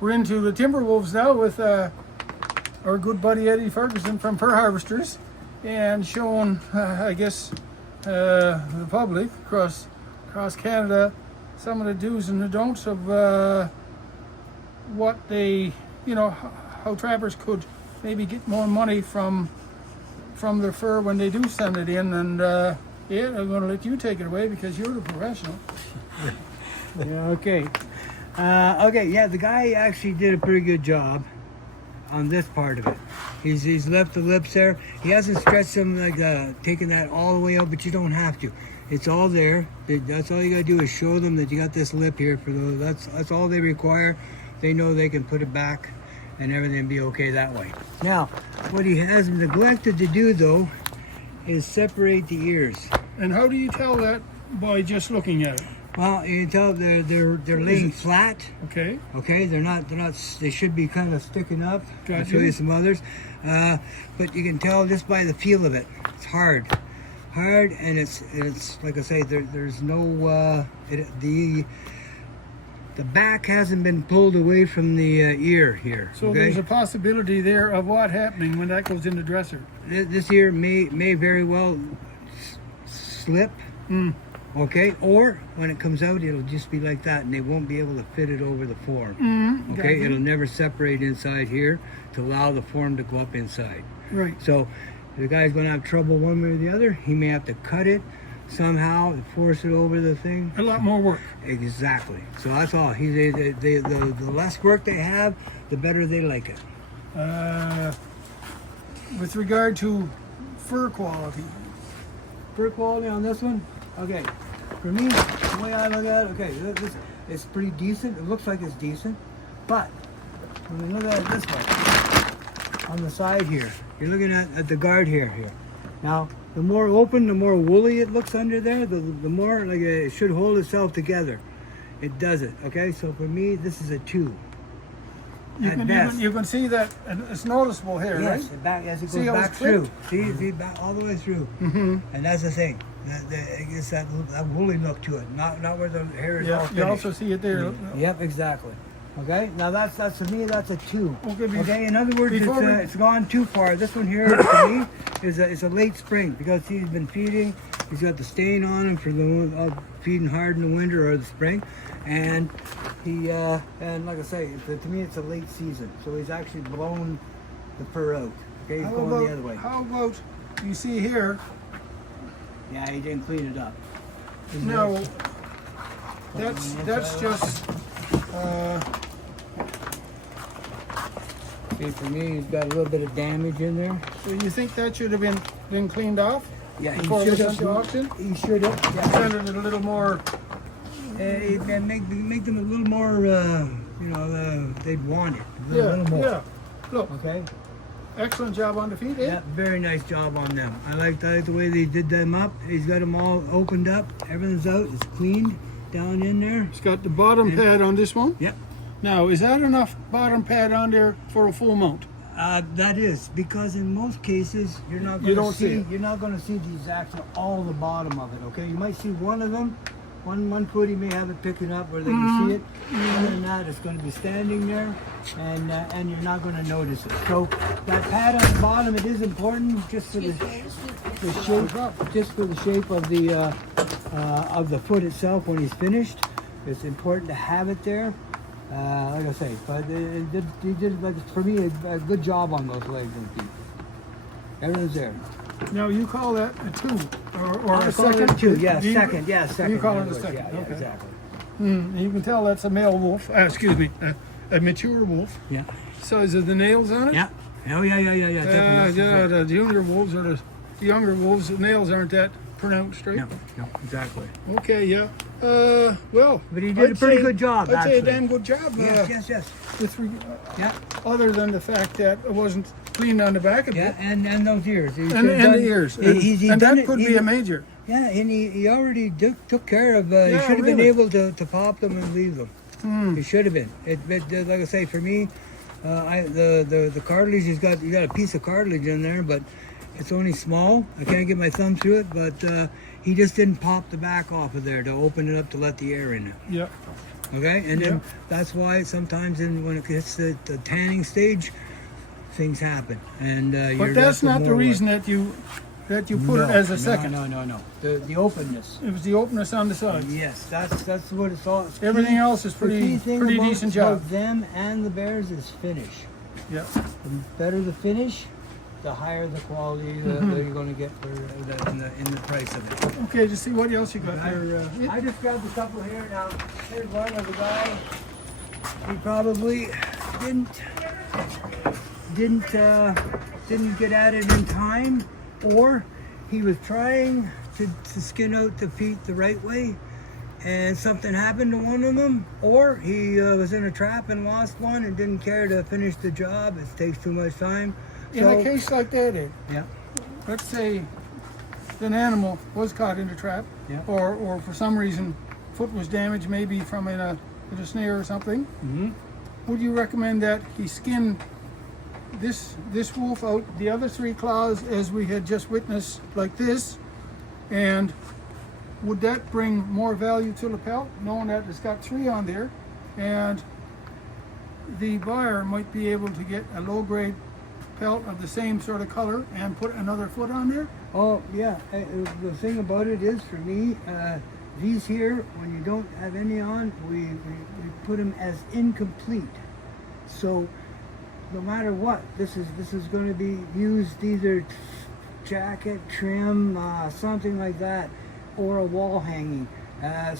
we're into the Timberwolves now with our good buddy Eddie Ferguson from Fur Harvesters, and showing, I guess, the public across Canada some of the do's and the don'ts of what they, how trappers could maybe get more money from their fur when they do send it in. And yeah, I'm going to let you take it away because you're the professional. Yeah, okay. Okay, yeah, the guy actually did a pretty good job on this part of it. He's left the lips there. He hasn't stretched them, like taking that all the way out, but you don't have to. It's all there. That's all you gotta do is show them that you got this lip here for those. That's all they require. They know they can put it back and everything be okay that way. Now, what he has neglected to do though is separate the ears. And how do you tell that by just looking at it? Well, you can tell they're laying flat. Okay. Okay, they're not. They should be kind of sticking up. Gotcha. I'll show you some others, but you can tell just by the feel of it. It's hard, and it's like I say. There's no the back hasn't been pulled away from the ear here. So okay? there's a possibility there of what happening when that goes in the dresser. This ear may very well slip. Okay, or when it comes out, it'll just be like that, and they won't be able to fit it over the form. Okay, it'll never separate inside here to allow the form to go up inside. Right. So, if the guy's going to have trouble one way or the other, he may have to cut it somehow and force it over the thing. A lot more work. Exactly. So that's all. The less work they have, the better they like it. With regard to fur quality. Fur quality on this one, okay. For me, the way I look at it, okay, this it's pretty decent. It looks like it's decent, but when we look at it this way, on the side here, you're looking at the guard here. Now, the more open, the more woolly it looks under there, the more like it should hold itself together. It doesn't. Okay, so for me, this is a 2. You can see that, and it's noticeable here, yes, right? Back as it See goes how back it's through. See, back all the way through. And that's the thing. It's that woolly look to it, not where the hair is all Yeah, finished. you also see it there. Yep, exactly. Okay, now that's to me that's a 2. Okay, in other words, it's gone too far. This one here to me is a late spring because he's been feeding. He's got the stain on him for the feeding hard in the winter or the spring, and and like I say, to me it's a late season. So he's actually blown the fur out. Okay, he's going the other way. How about you see here? Yeah, he didn't clean it up. No, that's just. See, for me, he's got a little bit of damage in there. So you think that should have been cleaned off? Yeah, he before should it went to auction? have. He should have. Yeah. Send it a little more. And make them a little more, they'd want it. A little more. Yeah. Look, Okay. excellent job on the feet, eh? Yeah, very nice job on them. I like the way they did them up. He's got them all opened up. Everything's out. It's cleaned down in there. It's got the bottom pad on this one. Yep. Now, is that enough bottom pad on there for a full mount? That is because in most cases you're not You going don't to see see it. you're not going to see the exact all the bottom of it. Okay, you might see one of them. One foot he may have it picking up where they can see it. Other than that, it's going to be standing there, and you're not going to notice it. So that pad on the bottom, it is important just for the shape, just for the shape of the foot itself when he's finished. It's important to have it there. Like I say, but he did like, for me a good job on those legs and feet. Everything's there. Now, you call that a 2 or I a call it second? a 2, yeah, You- second, yeah, second. You call it a language, second, yeah, okay. exactly. You can tell that's a male wolf. Excuse me, a mature wolf. Yeah. Size of the nails on it? Yeah. Oh yeah. Definitely. The junior wolves or the younger wolves, the nails aren't that pronounced, right? No, exactly. Okay, yeah. Well, But he did a pretty good job, I'd say a actually. damn good job. Yes. Yeah. Other than the fact that it wasn't cleaned on the back of Yeah, it. and those ears. And the ears. And that could be a major. Yeah, and he already took care of. He Yeah, should have been really. able to pop them and leave them. He should have been. Like I say, for me, the cartilage you got a piece of cartilage in there, but it's only small. I can't get my thumb through it, but he just didn't pop the back off of there to open it up to let the air in it. Yeah. Okay, and then Yeah. that's why sometimes when it gets to the tanning stage, things happen. And you're But that's left with not the more reason wood. that you put it as a second. No. The openness. It was the openness on the sides. Yes, that's what it's all. It's Everything key- else is the pretty key thing pretty about decent job. both them and the bears is finish. Yeah. The better the finish, the higher the quality that you're going to get for in the price of it. Okay, just see what else you got there. I just grabbed a couple here now. Here's one of the guy. He probably didn't get at it in time, or he was trying to skin out the feet the right way, and something happened to one of them, or he was in a trap and lost one and didn't care to finish the job. It takes too much time. In a case like that, Ed, Yeah. let's say an animal was caught in a trap, Yeah. or for some reason foot was damaged, maybe from in a snare or something. Mm-hmm. Would you recommend that he skin this wolf out the other three claws as we had just witnessed, like this, and would that bring more value to the pelt, knowing that it's got three on there, and the buyer might be able to get a low grade pelt of the same sort of color and put another foot on there? Oh yeah. The thing about it is, for me, these here, when you don't have any on, we put them as incomplete. So no matter what, this is going to be used either jacket, trim, something like that, or a wall hanging.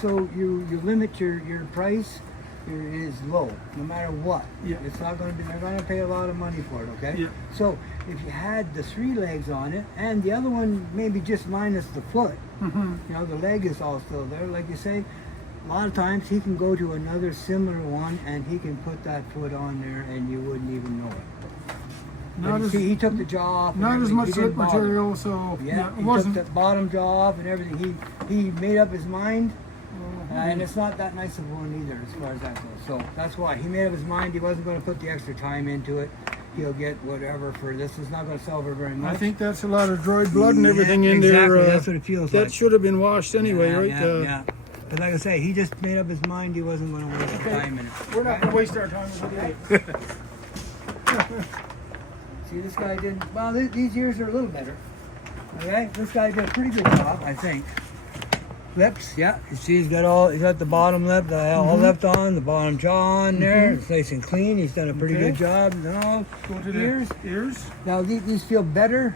So you limit your price. It is low, no matter what. Yeah. It's not going to be. They're going to pay a lot of money for it. Okay. Yeah. So if you had the three legs on it, and the other one maybe just minus the foot, Mm-hmm. you know, the leg is all still there. Like you say, a lot of times he can go to another similar one, and he can put that foot on there, and you wouldn't even know it. Not But as, see, he took the jaw off. and not as everything. much He slip didn't bother. material, so Yeah, it he wasn't. took the bottom jaw off and everything. He made up his mind. Oh, And it's not that nice of a one either, as far as that goes. So that's why he made up his mind. He wasn't going to put the extra time into it. He'll get whatever for this. It's not going to sell for very much. I think that's a lot of dried blood and everything in exactly. there. That's what it feels that like. should have been washed anyway, yeah, right? Yeah. But like I say, he just made up his mind. He wasn't going to waste Okay. time in it. We're not going to waste our time with it. See, this guy didn't. Well, these ears are a little better. Okay, this guy did a pretty good job, I think. Lips, yeah. You see, he's got the bottom lip, all left on, the bottom jaw on there. It's nice and clean. He's done a pretty Okay. good job. No, Go to ears. the ears. Now these feel better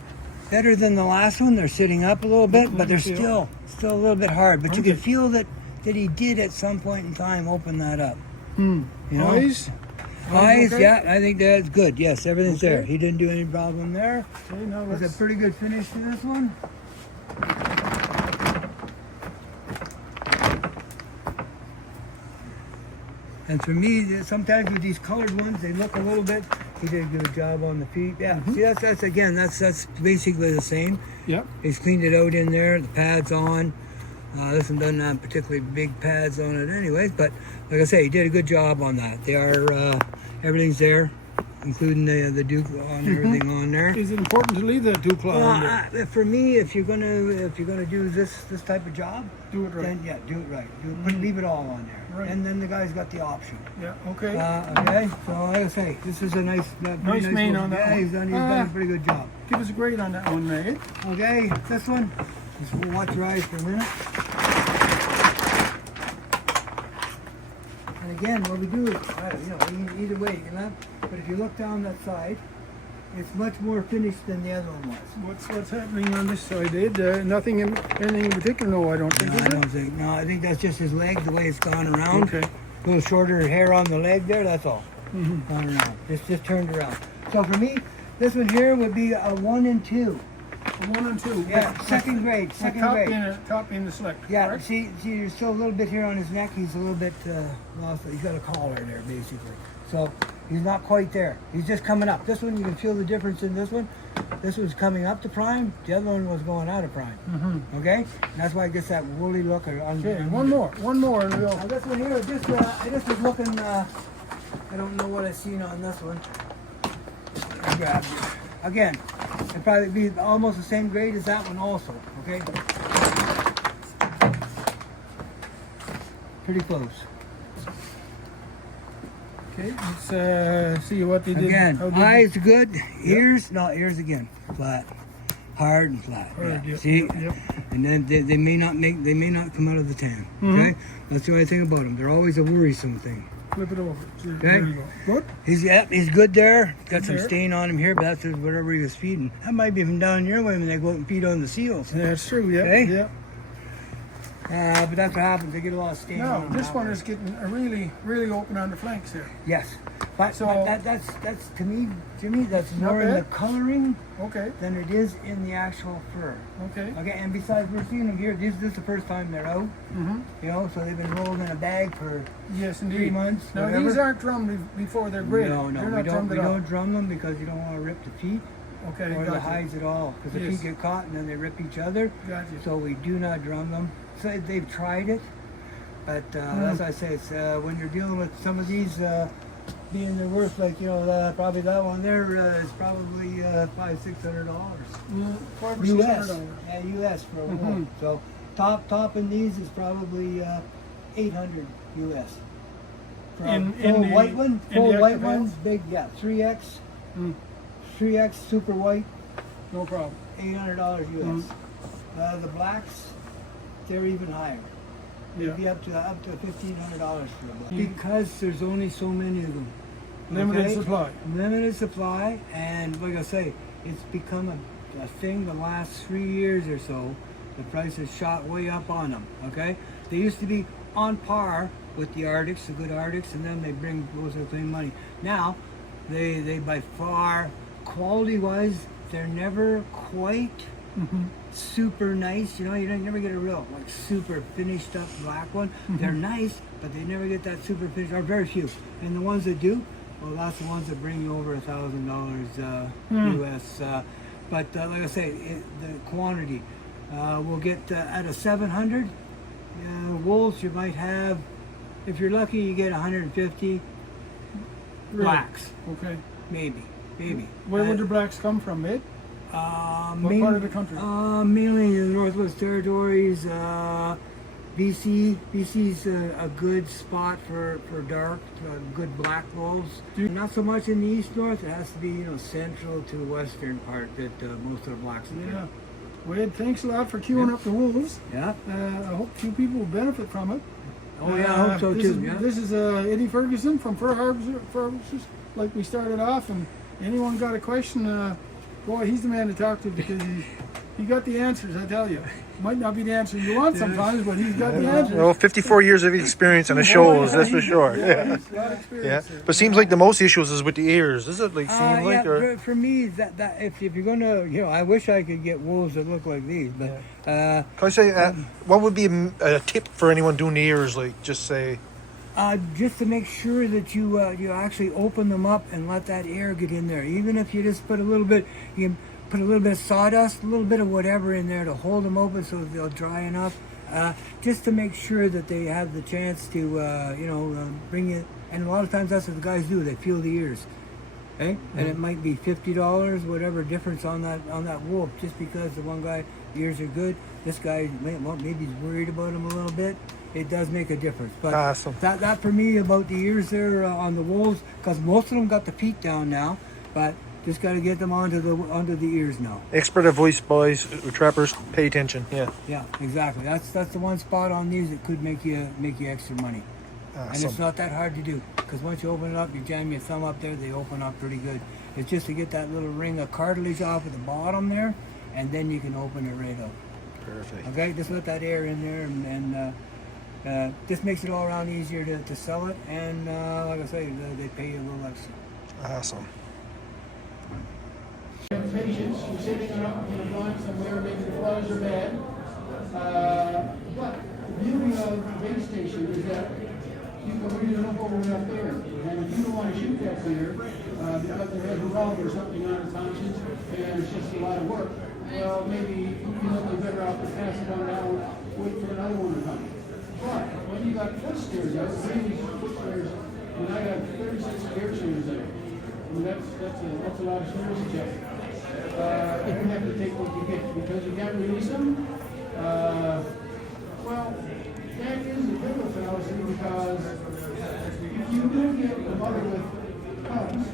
than the last one. They're sitting up a little bit, but they're me feel. still a little bit hard. But you Okay. can feel that he did at some point in time open that up. Hmm. You know? Eyes. Eyes, okay? yeah, I think that's good. Yes, everything's Okay. there. He didn't do any problem there. Okay, now There's a let's. pretty good finish to this one. And for me, sometimes with these colored ones, they look a little bit. He did a good job on the feet. Yeah, see, that's again, that's basically the same. Yep. He's cleaned it out in there. The pads on. This one doesn't have particularly big pads on it, anyways. But like I say, he did a good job on that. They are everything's there, including the Duke on everything on there. Is it important to leave that dew claw on there? For me, if you're gonna do this type of job, Do it right. then yeah, do it right. Leave it all on there, Right. and then the guy's got the option. Yeah. Okay. Okay, so like I say, this is a nice Nice mane little- on that yeah, one. he's done a pretty good job. Give us a grade on that one, Meg. Okay, this one, just watch your eyes for a minute. And again, what we do is, either way you can have, but if you look down that side, it's much more finished than the other one was. What's happening on this side, Ed? Nothing anything in particular? No, I don't think. No, is I it? don't think. No, I think that's just his leg, the way it's gone around. Okay. A little shorter hair on the leg there. That's all. Gone around. Just turned around. So for me, this one here would be a 1 and 2. 1 and 2. Yeah, But- second grade. but Second top grade. top in the slick. Yeah. correct? See, there's still a little bit here on his neck. He's a little bit lost. He's got a collar there, basically. So he's not quite there. He's just coming up. This one, you can feel the difference in this one. This one's coming up to prime. The other one was going out of prime. Okay, and that's why it gets that woolly look. Okay. One more, and we'll. Now this one here, I just was looking. I don't know what I seen on this one. I grabbed it again. It'd probably be almost the same grade as that one, also. Okay, pretty close. Okay, let's see what they did. Again, how they did. eyes good, ears, no, ears again, flat. Hard and flat. Hard, yeah. yep, See? yep. And then they may not come out of the tan. Okay? That's the only thing about them. They're always a worrisome thing. Flip it over. See, Okay. there you go. Good. He's good there. Got some There. stain on him here, but that's just whatever he was feeding. That might be from down your way when they go out and feed on the seals. That's true. Yep. Okay. Yep. But that's what happens. They get a lot of stain on Now them. this one is getting really open on the flanks there. Yes. But So- that's to me, Jimmy, that's Not more in the bad. coloring Okay. than it is in the actual fur. Okay. Okay, and besides, we're seeing them here. This is the first time they're out. Mm-hmm. You know, so they've been rolled in a bag for Yes, 3 indeed. months. Now whatever. these aren't drummed before they're graded. No, They're we not don't. drummed We at all. don't drum them because you don't want to rip the feet Okay. or the Gotcha. hides at all. Because the Yes. feet get caught and then they rip each other. Gotcha. So we do not drum them. So they've tried it, but as I say, it's when you're dealing with some of these being they're worth like probably that one there is probably $500-600 $500 or US. $600. Yeah, US for a wool. Mhm. So top in these is probably $800 US. For a In full the- white one, in full the white extra ones, big 3X, Mm, 3X super white, no problem. $800 US. The blacks, they're even higher. They'd Yeah. be up to $1,500 for a black. Mm. Because there's only so many of them. Limited Okay? supply. Limited supply, and like I say, it's become a thing the last 3 years or so. The price has shot way up on them. Okay, they used to be on par with the Arctics, the good Arctics, and then they bring those are the same money. Now, they by far, quality wise, they're never quite Mm-hmm. super nice. You know, you don't never get a real like super finished up black one. They're nice, but they never get that super finished. Or very few. And the ones that do, well, that's the ones that bring you over $1,000 US. But like I say, the quantity will get at a 700 wolves. You might have, if you're lucky, you get 150 Really? blacks, Okay. maybe. Where would the blacks come from, mate? What Main- part of the country? Mainly in the Northwest Territories, BC. BC's a good spot for dark, good black wolves. Not so much in the east north. It has to be central to western part that most of the blacks are Yeah. there. Wade, thanks a lot for queuing up the wolves. Yeah. I hope few people will benefit from it. Oh yeah, I hope so this too. Is, Yeah. This is Eddie Ferguson from Fur Harvesters, like we started off. And anyone got a question, boy, he's the man to talk to because he got the answers, I tell you. Might not be the answer you want sometimes, but he's got the answers. Well, 54 years of experience on the shows, that's for sure. Yeah, Yeah. he's got Yeah. experience there. But seems like the most issues is with the ears. Is it like seem Yeah, like or for me, that if you're gonna, I wish I could get wolves that look like these, but can I say what would be a tip for anyone doing the ears? Like just say just to make sure that you actually open them up and let that air get in there. Even if you just put a little bit, you can put a little bit of sawdust, a little bit of whatever in there to hold them open so that they'll dry enough. Just to make sure that they have the chance to, bring it. And a lot of times that's what the guys do. They feel the ears. Okay? And it might be $50, whatever difference on that wolf, just because the one guy ears are good. This guy maybe he's worried about him a little bit. It does make a difference. But Awesome. that for me about the ears there on the wolves, because most of them got the feet down now, but just got to get them onto the ears now. expert advice, boys, trappers, pay attention. Yeah. Yeah, exactly. That's the one spot on these that could make you extra money. And it's Awesome. not that hard to do, because once you open it up, you jam your thumb up there, they open up pretty good. It's just to get that little ring of cartilage off at the bottom there, and then you can open it right up. Perfect. Okay, just let that air in there, and this makes it all around easier to sell it. And like I say, they pay you a little extra. Awesome. Patience, you're sitting up in a blind somewhere, maybe the flowers are bad. But the beauty of the base station is that you can really look over up there. And if you don't want to shoot that deer, because there has a revolver or something on its haunches, and it's just a lot of work, well, maybe you look better off to pass it on down, wait for another one to come. But when you got foot steers, I was reading foot steers, and I got 36 deer steers there. And that's a lot of steers to check. You have to take what you get because you can't release them. Well, that is a bit of a fallacy because if you do get a mother with cubs,